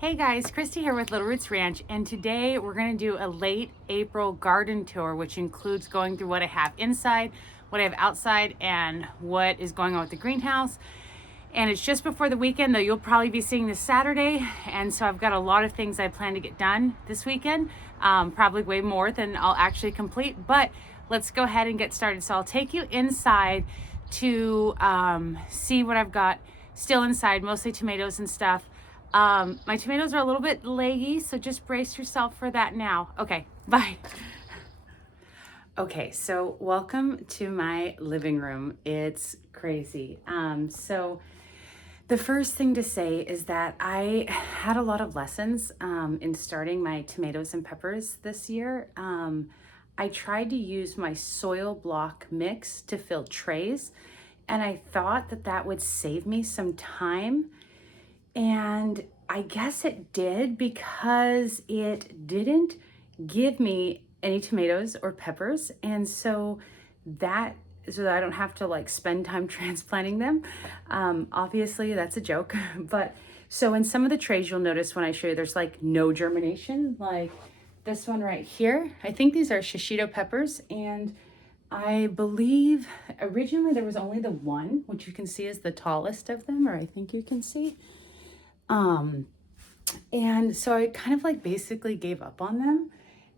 Hey guys, Christy here with Little Roots Ranch, and today we're going to do a late April garden tour, which includes going through what I have inside, what I have outside, and what is going on with the greenhouse. And it's just before the weekend, though you'll probably be seeing this Saturday, and so I've got a lot of things I plan to get done this weekend, probably way more than I'll actually complete, but let's go ahead and get started. So I'll take you inside to see what I've got still inside, mostly tomatoes and stuff. My tomatoes are a little bit leggy, so just brace yourself for that now. Okay, bye. Okay, so welcome to my living room. It's crazy. So the first thing to say is that I had a lot of lessons in starting my tomatoes and peppers this year. I tried to use my soil block mix to fill trays, and I thought that that would save me some time. And I guess it did, because it didn't give me any tomatoes or peppers. And so that I don't have to like spend time transplanting them. Obviously that's a joke, but so in some of the trays you'll notice when I show you, there's like no germination, like this one right here. I think these are shishito peppers, and I believe originally there was only the one, which you can see is the tallest of them, or I think you can see. And so I kind of like basically gave up on them.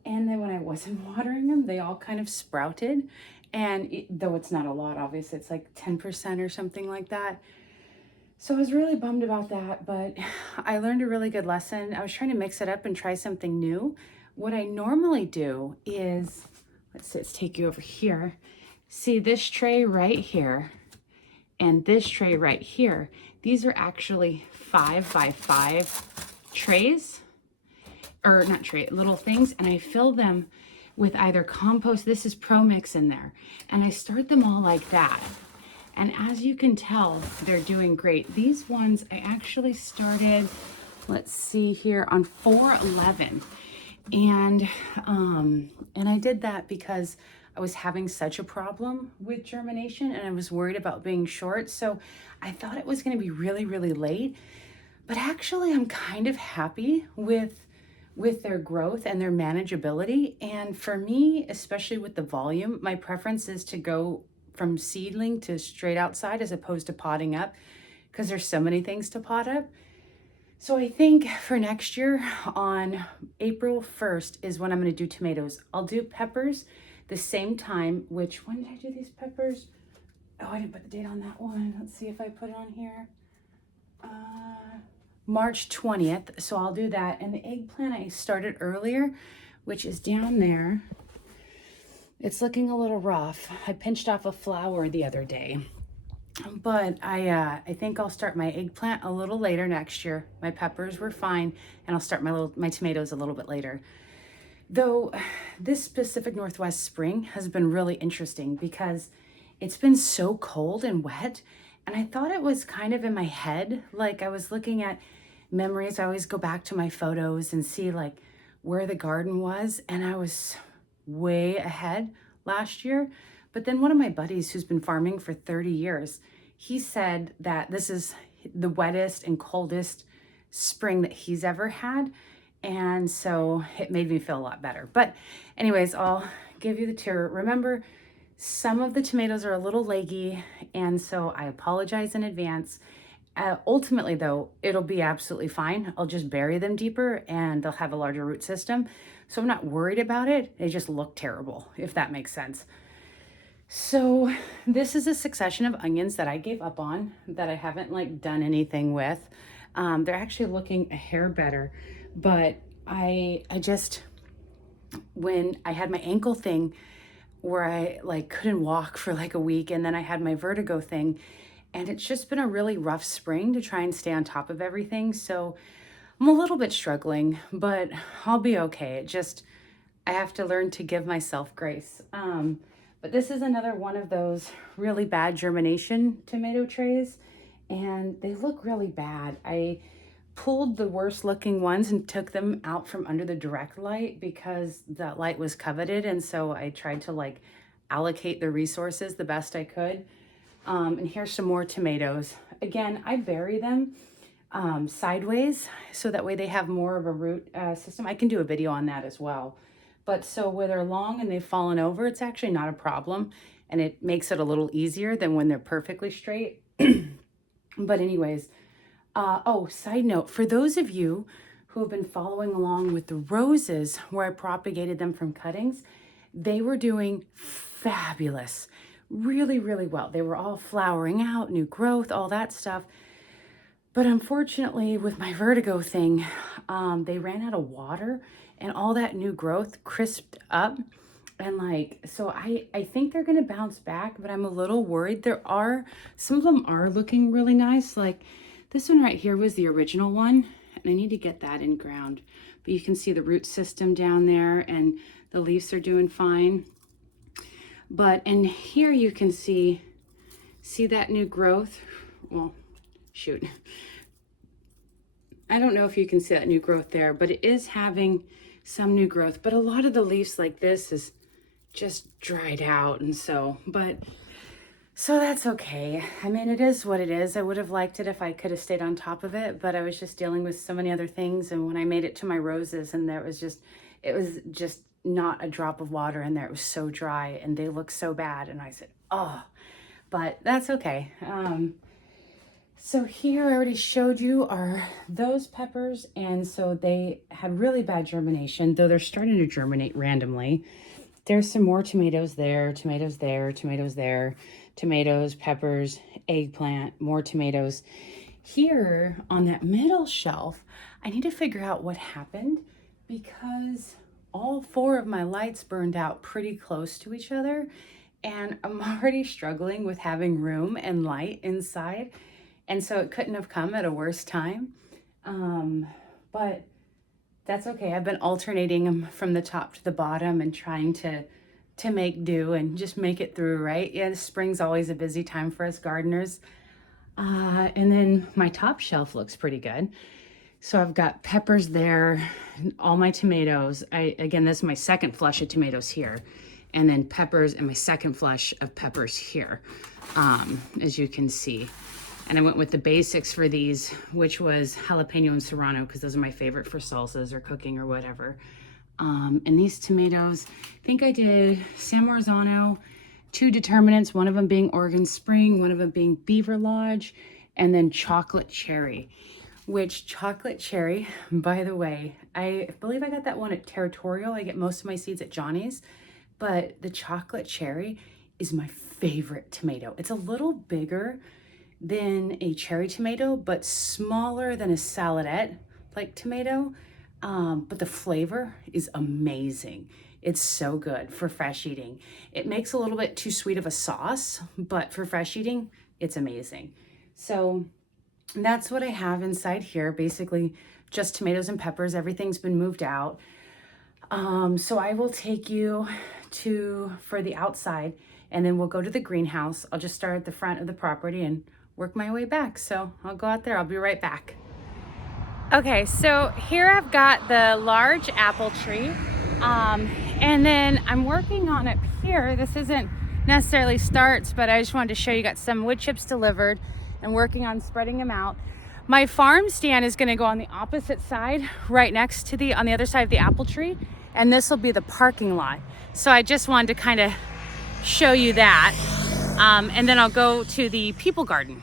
And then when I wasn't watering them, they all kind of sprouted. And though it's not a lot, obviously it's like 10% or something like that. So I was really bummed about that, but I learned a really good lesson. I was trying to mix it up and try something new. What I normally do is, let's take you over here. See this tray right here and this tray right here. These are actually 5x5 trays, or not tray, little things, and I fill them with either compost. This is Pro Mix in there, and I start them all like that. And as you can tell, they're doing great. These ones I actually started, let's see here, on 4/11, and I did that because I was having such a problem with germination, and I was worried about being short. So I thought it was going to be really, really late, but actually I'm kind of happy with their growth and their manageability. And for me, especially with the volume, my preference is to go from seedling to straight outside as opposed to potting up, because there's so many things to pot up. So I think for next year on April 1st is when I'm going to do tomatoes. I'll do peppers the same time, which, when did I do these peppers? Oh, I didn't put the date on that one. Let's see if I put it on here. March 20th. So I'll do that. And the eggplant I started earlier, which is down there. It's looking a little rough. I pinched off a flower the other day. But I think I'll start my eggplant a little later next year. My peppers were fine, and I'll start my tomatoes a little bit later. Though this Pacific Northwest spring has been really interesting because it's been so cold and wet, and I thought it was kind of in my head. Like I was looking at memories. I always go back to my photos and see like where the garden was, and I was way ahead last year. But then one of my buddies who's been farming for 30 years, he said that this is the wettest and coldest spring that he's ever had. And so it made me feel a lot better. But anyways, I'll give you the tour. Remember, some of the tomatoes are a little leggy, and so I apologize in advance. Ultimately, though, it'll be absolutely fine. I'll just bury them deeper and they'll have a larger root system. So I'm not worried about it. They just look terrible, if that makes sense. So this is a succession of onions that I gave up on, that I haven't like done anything with. They're actually looking a hair better, but I just, when I had my ankle thing where I like couldn't walk for like a week, and then I had my vertigo thing, and it's just been a really rough spring to try and stay on top of everything. So I'm a little bit struggling, but I'll be okay. I have to learn to give myself grace. But this is another one of those really bad germination tomato trays, and they look really bad. I pulled the worst looking ones and took them out from under the direct light because that light was coveted, and so I tried to like allocate the resources the best I could. And here's some more tomatoes. Again, I bury them sideways, so that way they have more of a root system. I can do a video on that as well. But so where they're long and they've fallen over, it's actually not a problem, and it makes it a little easier than when they're perfectly straight. But anyways, oh, side note, for those of you who have been following along with the roses where I propagated them from cuttings, they were doing fabulous, really, really well. They were all flowering out, new growth, all that stuff. But unfortunately, with my vertigo thing, they ran out of water and all that new growth crisped up. And like, so I think they're going to bounce back, but I'm a little worried. Some of them are looking really nice. Like this one right here was the original one, and I need to get that in ground. But you can see the root system down there, and the leaves are doing fine. But in here you can see that new growth. Well, shoot. I don't know if you can see that new growth there, but it is having some new growth. But a lot of the leaves like this is just dried out, and so that's okay. I mean, it is what it is. I would have liked it if I could have stayed on top of it, but I was just dealing with so many other things. And when I made it to my roses, and it was just not a drop of water in there. It was so dry, and they look so bad. And I said, oh, but that's okay. So here I already showed you are those peppers, and so they had really bad germination, though they're starting to germinate randomly. There's some more tomatoes there, tomatoes there, tomatoes there, tomatoes, peppers, eggplant, more tomatoes. Here on that middle shelf, I need to figure out what happened, because all 4 of my lights burned out pretty close to each other, and I'm already struggling with having room and light inside. And so it couldn't have come at a worse time. But that's okay. I've been alternating them from the top to the bottom and trying to make do and just make it through, right? Yeah, the spring's always a busy time for us gardeners. And then my top shelf looks pretty good. So I've got peppers there, all my tomatoes. Again, this is my second flush of tomatoes here. And then peppers and my second flush of peppers here, as you can see. And I went with the basics for these, which was jalapeno and serrano, because those are my favorite for salsas or cooking or whatever. And these tomatoes, I think I did San Marzano, 2 determinants, one of them being Oregon Spring, one of them being Beaver Lodge, and then chocolate cherry. Which chocolate cherry, by the way, I believe I got that one at Territorial. I get most of my seeds at Johnny's, but the chocolate cherry is my favorite tomato. It's a little bigger than a cherry tomato, but smaller than a saladette like tomato. But the flavor is amazing. It's so good for fresh eating. It makes a little bit too sweet of a sauce, but for fresh eating, it's amazing. So that's what I have inside here. Basically just tomatoes and peppers. Everything's been moved out. So I will take you for the outside, and then we'll go to the greenhouse. I'll just start at the front of the property and work my way back. So I'll go out there. I'll be right back. Okay, so here I've got the large apple tree. And then I'm working on it here. This isn't necessarily starts, but I just wanted to show you, got some wood chips delivered and working on spreading them out. My farm stand is going to go on the opposite side, right next to on the other side of the apple tree. And this will be the parking lot. So I just wanted to kind of show you that. And then I'll go to the people garden.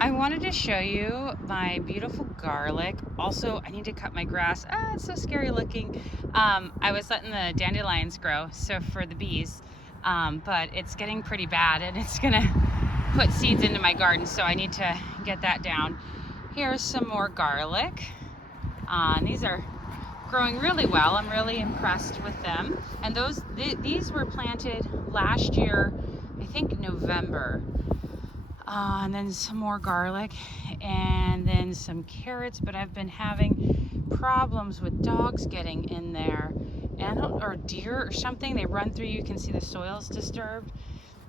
I wanted to show you my beautiful garlic. Also, I need to cut my grass. It's so scary looking. I was letting the dandelions grow, so for the bees, but it's getting pretty bad, and it's gonna put seeds into my garden, so I need to get that down. Here's some more garlic. These are growing really well. I'm really impressed with them. And these were planted last year, I think November. And then some more garlic, and then some carrots, but I've been having problems with dogs getting in there, or deer or something. They run through, you can see the soil's disturbed.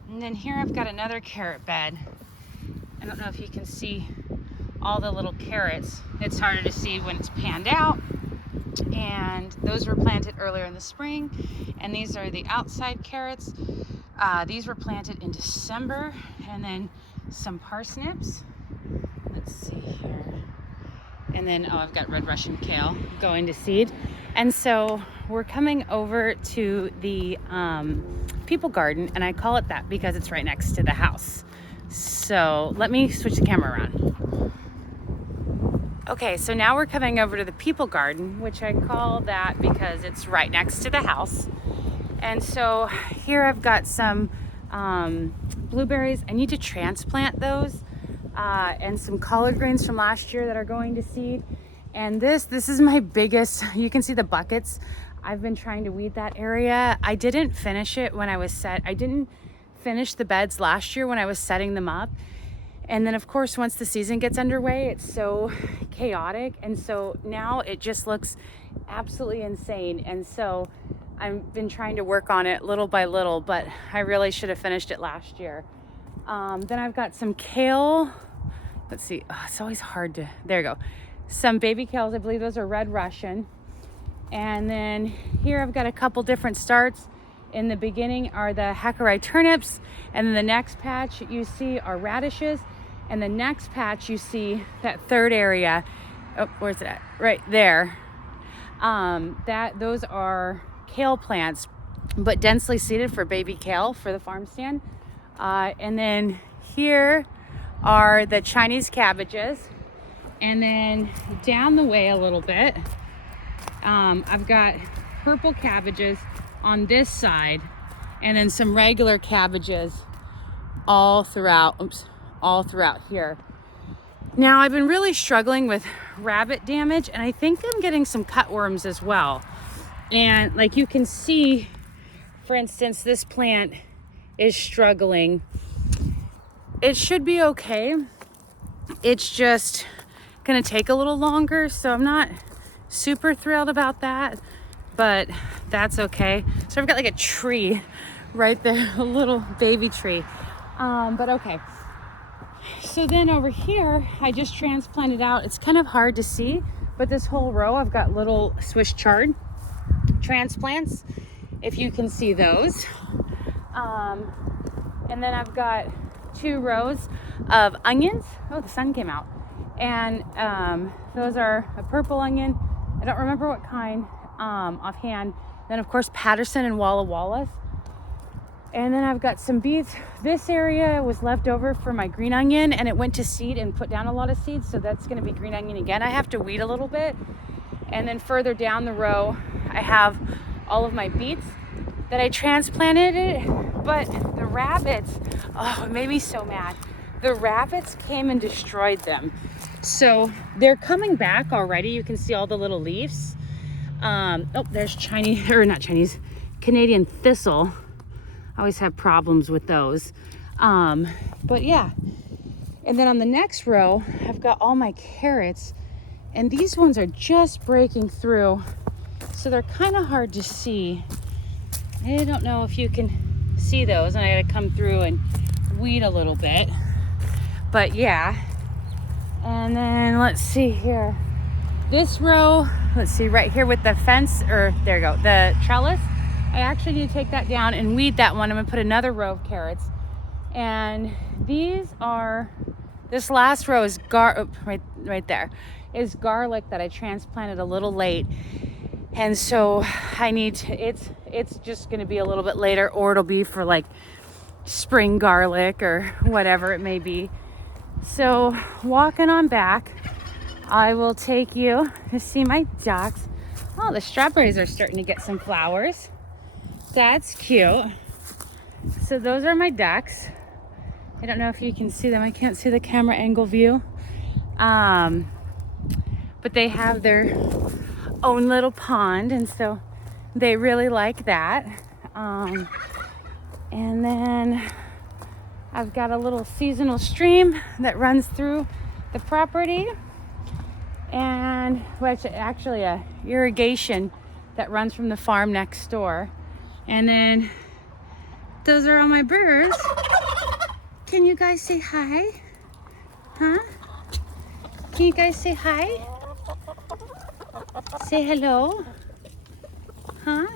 And then here I've got another carrot bed. I don't know if you can see all the little carrots. It's harder to see when it's panned out. And those were planted earlier in the spring. And these are the outside carrots. These were planted in December. And then some parsnips. Let's see here. And then, oh, I've got red Russian kale going to seed. And so we're coming over to the people garden, and I call it that because it's right next to the house. So let me switch the camera around. Okay, so now we're coming over to the people garden, which I call that because it's right next to the house. And so here I've got some blueberries. I need to transplant those, and some collard greens from last year that are going to seed. And this is my biggest, you can see the buckets. I've been trying to weed that area. I didn't finish it when I didn't finish the beds last year when I was setting them up. And then of course, once the season gets underway, it's so chaotic. And so now it just looks absolutely insane. And so I've been trying to work on it little by little, but I really should have finished it last year. Then I've got some kale. Let's see, oh, it's always hard to, there you go. Some baby kales, I believe those are red Russian. And then here I've got a couple different starts. In the beginning are the Hackeri turnips, and then the next patch you see are radishes, and the next patch you see that third area. Oh, where's it at? Right there. Those are kale plants, but densely seeded for baby kale for the farm stand. And then here are the Chinese cabbages. And then down the way a little bit, I've got purple cabbages on this side, and then some regular cabbages all throughout here. Now I've been really struggling with rabbit damage, and I think I'm getting some cutworms as well. And like you can see, for instance, this plant is struggling. It should be okay. It's just gonna take a little longer, so I'm not super thrilled about that, but that's okay. So I've got like a tree right there, a little baby tree, but okay. So then over here, I just transplanted out. It's kind of hard to see, but this whole row, I've got little Swiss chard transplants, if you can see those. And then I've got 2 rows of onions. Oh, the sun came out. And those are a purple onion. I don't remember what kind offhand. Then of course Patterson and Walla Wallas. And then I've got some beets. This area was left over for my green onion, and it went to seed and put down a lot of seeds, so that's going to be green onion again. I have to weed a little bit. And then further down the row, I have all of my beets that I transplanted, but the rabbits, oh, it made me so mad. The rabbits came and destroyed them. So they're coming back already. You can see all the little leaves. Oh, there's Canadian thistle. I always have problems with those. But yeah. And then on the next row, I've got all my carrots, and these ones are just breaking through. So they're kind of hard to see. I don't know if you can see those, and I gotta come through and weed a little bit. But yeah. And then let's see here. This row, let's see, right here with the fence, or there you go, the trellis. I actually need to take that down and weed that one. I'm gonna put another row of carrots. And this last row is right there, is garlic that I transplanted a little late. And so I need to, it's just gonna be a little bit later, or it'll be for like spring garlic or whatever it may be. So walking on back, I will take you to see my ducks. Oh, the strawberries are starting to get some flowers. That's cute. So those are my ducks. I don't know if you can see them. I can't see the camera angle view. But they have their own little pond, and so they really like that. And then I've got a little seasonal stream that runs through the property, and which actually a irrigation that runs from the farm next door. And then those are all my birds. Can you guys say hi? Huh? Can you guys say hi? Say hello? Huh?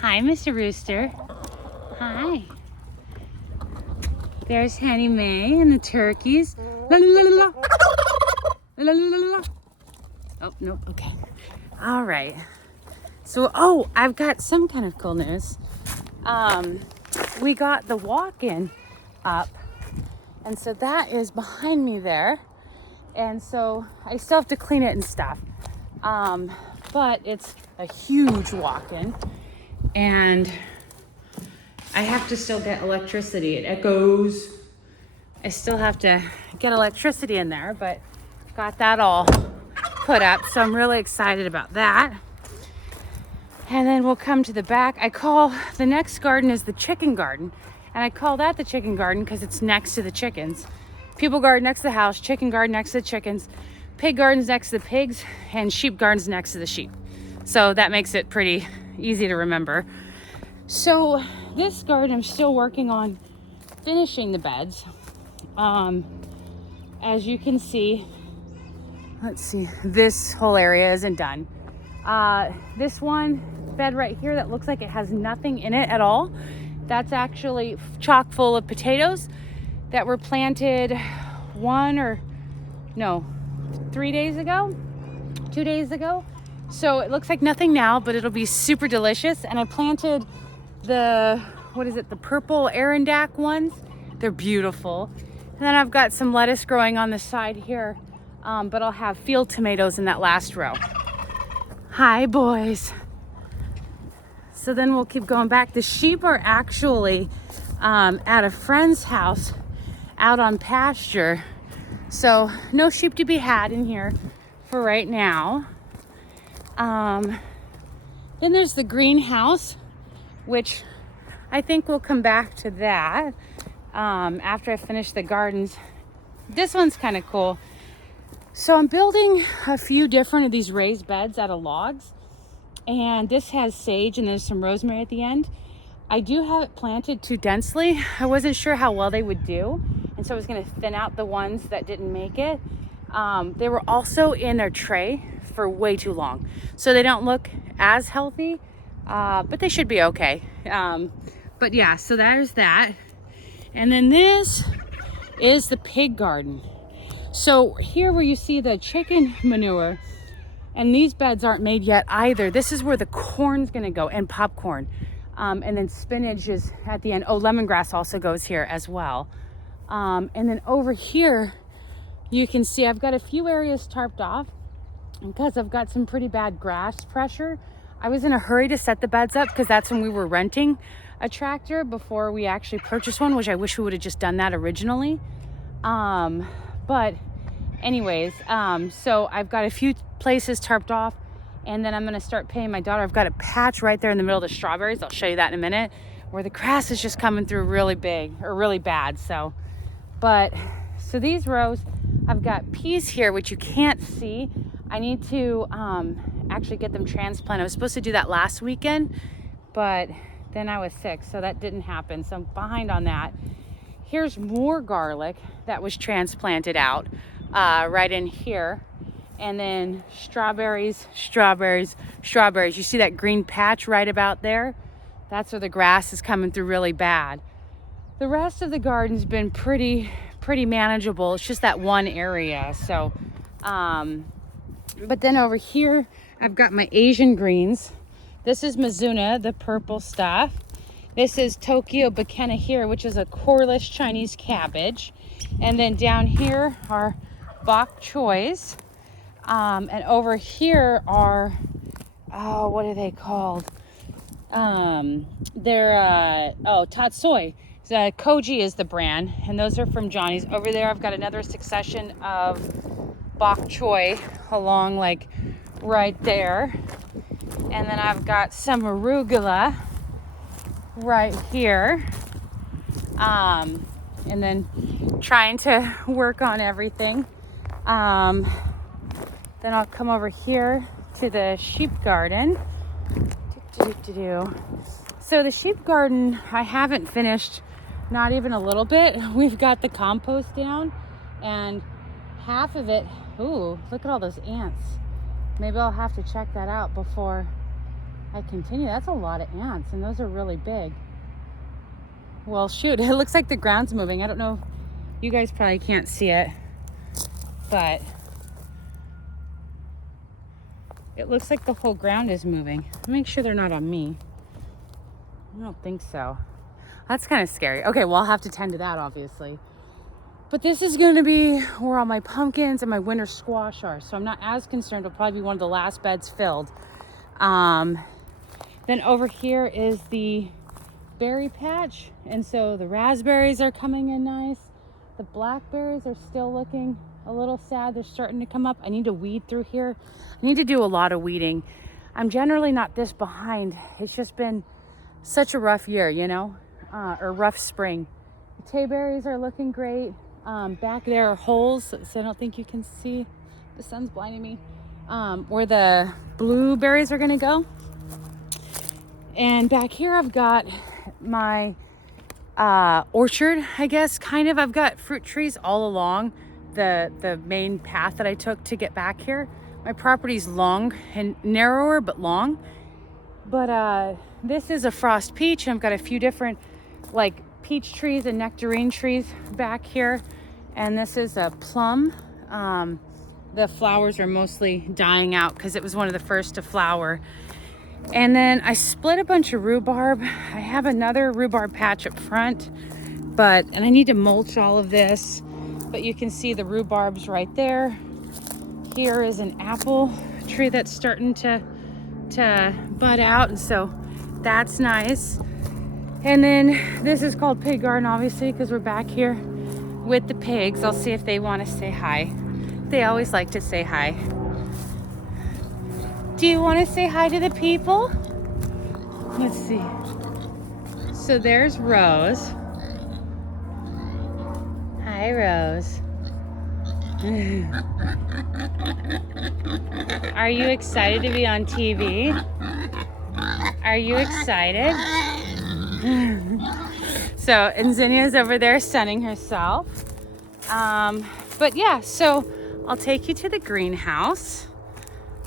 Hi, Mr. Rooster. Hi. There's Henny May and the turkeys. La, la, la, la. La, la, la, la. Oh, no, okay. All right. So, oh, I've got some kind of cool news. We got the walk-in up, and so that is behind me there. And so I still have to clean it and stuff. But it's a huge walk-in, and I have to still get electricity. It echoes. I still have to get electricity in there, but got that all put up. So I'm really excited about that. And then we'll come to the back. I call the next garden is the chicken garden. And I call that the chicken garden because it's next to the chickens. People garden next to the house, chicken garden next to the chickens, pig gardens next to the pigs, and sheep gardens next to the sheep. So that makes it pretty easy to remember. So this garden, I'm still working on finishing the beds. As you can see, let's see, this whole area isn't done. This one bed right here that looks like it has nothing in it at all, that's actually chock full of potatoes that were planted 2 days ago. So it looks like nothing now, but it'll be super delicious. And I planted the purple Arendac ones. They're beautiful. And then I've got some lettuce growing on the side here, but I'll have field tomatoes in that last row. Hi, boys. So then we'll keep going back. The sheep are actually at a friend's house out on pasture. So no sheep to be had in here for right now. Then there's the greenhouse, which I think we'll come back to that after I finish the gardens. This one's kind of cool. So I'm building a few different of these raised beds out of logs. And this has sage and there's some rosemary at the end. I do have it planted too densely. I wasn't sure how well they would do. And so I was gonna thin out the ones that didn't make it. They were also in their tray for way too long. So they don't look as healthy, but they should be okay. But yeah, so there's that. And then this is the pig garden. So here where you see the chicken manure, and these beds aren't made yet either. This is where the corn's gonna go, and popcorn. And then spinach is at the end. Oh, lemongrass also goes here as well. And then over here, you can see I've got a few areas tarped off because I've got some pretty bad grass pressure. I was in a hurry to set the beds up because that's when we were renting a tractor before we actually purchased one, which I wish we would have just done that originally. But anyways, so I've got a few places tarped off, and then I'm gonna start paying my daughter. I've got a patch right there in the middle of the strawberries. I'll show you that in a minute, where the grass is just coming through really big or really bad. So these rows, I've got peas here, which you can't see. I need to actually get them transplanted. I was supposed to do that last weekend, but then I was sick, so that didn't happen. So I'm behind on that. Here's more garlic that was transplanted out right in here. And then strawberries. You see that green patch right about there? That's where the grass is coming through really bad. The rest of the garden's been pretty manageable. It's just that one area. So, but then over here, I've got my Asian greens. This is Mizuna, the purple stuff. This is Tokyo Bakena here, which is a coreless Chinese cabbage. And then down here are bok choys. And over here are, what are they called? They're tatsoi. So Koji is the brand, and those are from Johnny's. Over there, I've got another succession of bok choy along like right there. And then I've got some arugula right here. And then trying to work on everything. Then I'll come over here to the sheep garden. So the sheep garden, I haven't finished, not even a little bit. We've got the compost down, and half of it, ooh, look at all those ants. Maybe I'll have to check that out before I continue. That's a lot of ants, and those are really big. well, shoot, it looks like the ground's moving. I don't know, you guys probably can't see it, but it looks like the whole ground is moving. Make sure they're not on me. I don't think so. That's kind of scary. Okay, well, I'll have to tend to that, obviously. But this is going to be where all my pumpkins and my winter squash are. So I'm not as concerned. It'll probably be one of the last beds filled. Then over here is the berry patch. And so the raspberries are coming in nice. The blackberries are still looking a little sad. They're starting to come up. I need to weed through here. I need to do a lot of weeding. I'm generally not this behind. It's just been such a rough year, you know, or rough spring. The tayberries are looking great. Back there are holes, so I don't think you can see. The sun's blinding me. Where the blueberries are gonna go. And back here I've got my orchard, I guess, kind of. I've got fruit trees all along the main path that I took to get back here. My property's long and narrower, but long. But this is a frost peach, and I've got a few different like peach trees and nectarine trees back here. And this is a plum. The flowers are mostly dying out because it was one of the first to flower. And then I split a bunch of rhubarb. I have another rhubarb patch up front, and I need to mulch all of this. But you can see the rhubarbs right there. Here is an apple tree that's starting to bud out, and so that's nice. And then this is called pig garden, obviously, because we're back here with the pigs. I'll see if they want to say hi. They always like to say hi. Do you want to say hi to the people? Let's see. So there's Rose. Hi, Rose. Are you excited to be on TV? Are you excited? So, and Zinnia's over there sunning herself. But yeah, so I'll take you to the greenhouse.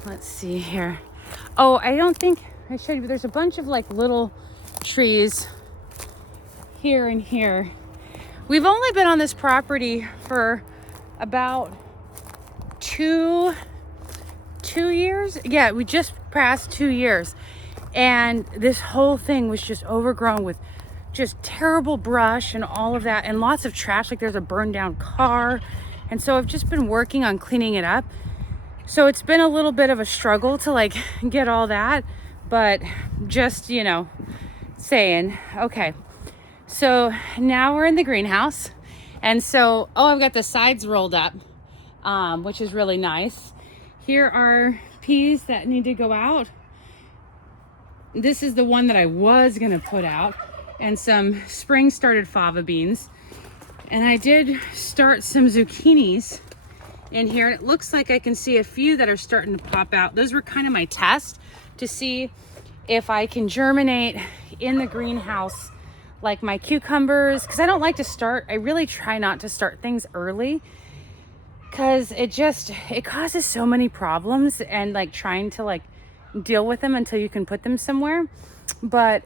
Let's see here. Oh, I don't think I showed you, but there's a bunch of like little trees here and here. We've only been on this property for about two years. Yeah, we just passed 2 years. And this whole thing was just overgrown with just terrible brush and all of that, and lots of trash. Like there's a burned down car. And so I've just been working on cleaning it up. So it's been a little bit of a struggle to like get all that, but just, you know, saying, okay. So now we're in the greenhouse. And so, oh, I've got the sides rolled up, which is really nice. Here are peas that need to go out. This is the one that I was gonna put out, and some spring started fava beans. And I did start some zucchinis in here. And it looks like I can see a few that are starting to pop out. Those were kind of my test to see if I can germinate in the greenhouse like my cucumbers, because I don't like to start, I really try not to start things early, because it causes so many problems, and like trying to like deal with them until you can put them somewhere.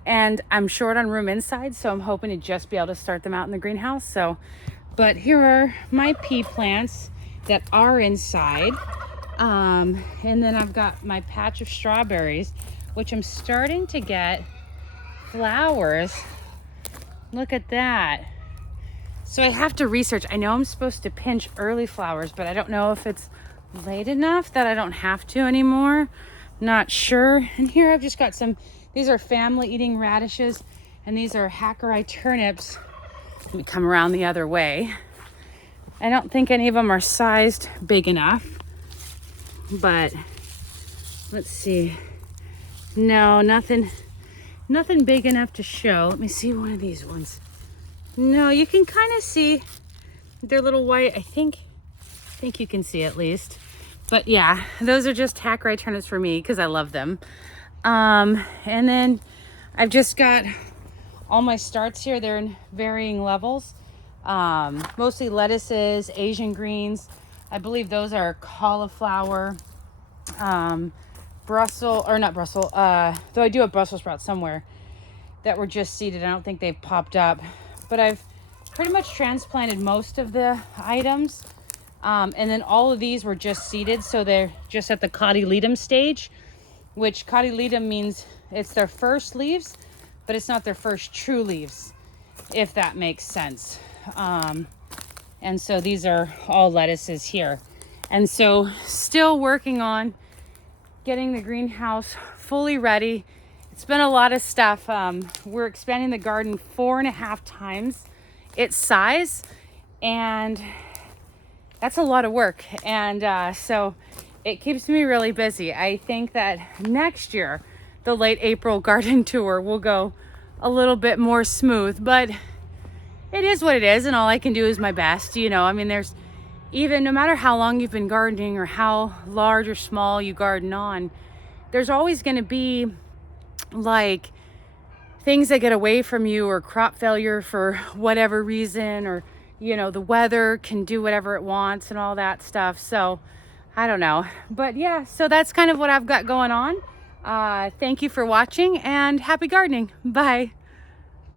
And I'm short on room inside, so I'm hoping to just be able to start them out in the greenhouse. But here are my pea plants that are inside. And then I've got my patch of strawberries, which I'm starting to get flowers. Look at that. So I have to research. I know I'm supposed to pinch early flowers, but I don't know if it's late enough that I don't have to anymore. Not sure. And here I've just got these are family eating radishes, and these are Hackerai turnips. Let me come around the other way. I don't think any of them are sized big enough, but let's see. No, nothing big enough to show. Let me see one of these ones. No, you can kind of see they're little white. I think you can see at least. But yeah, those are just Hackerai turnips for me because I love them. And then I've just got all my starts here. They're in varying levels. Mostly lettuces, Asian greens. I believe those are cauliflower, though I do have Brussels sprouts somewhere that were just seeded. I don't think they've popped up. but I've pretty much transplanted most of the items. And then all of these were just seeded, so they're just at the cotyledon stage, which cotyledon means it's their first leaves, but it's not their first true leaves, if that makes sense. And so these are all lettuces here. And so still working on getting the greenhouse fully ready. It's been a lot of stuff. We're expanding the garden 4.5 times its size, and that's a lot of work. And so it keeps me really busy. I think that next year, the late April garden tour will go a little bit more smooth, but it is what it is, and all I can do is my best. You know, I mean, there's even, no matter how long you've been gardening or how large or small you garden on, there's always going to be like things that get away from you, or crop failure for whatever reason, or, you know, the weather can do whatever it wants and all that stuff. So I don't know, but yeah, so that's kind of what I've got going on. Thank you for watching, and happy gardening. Bye.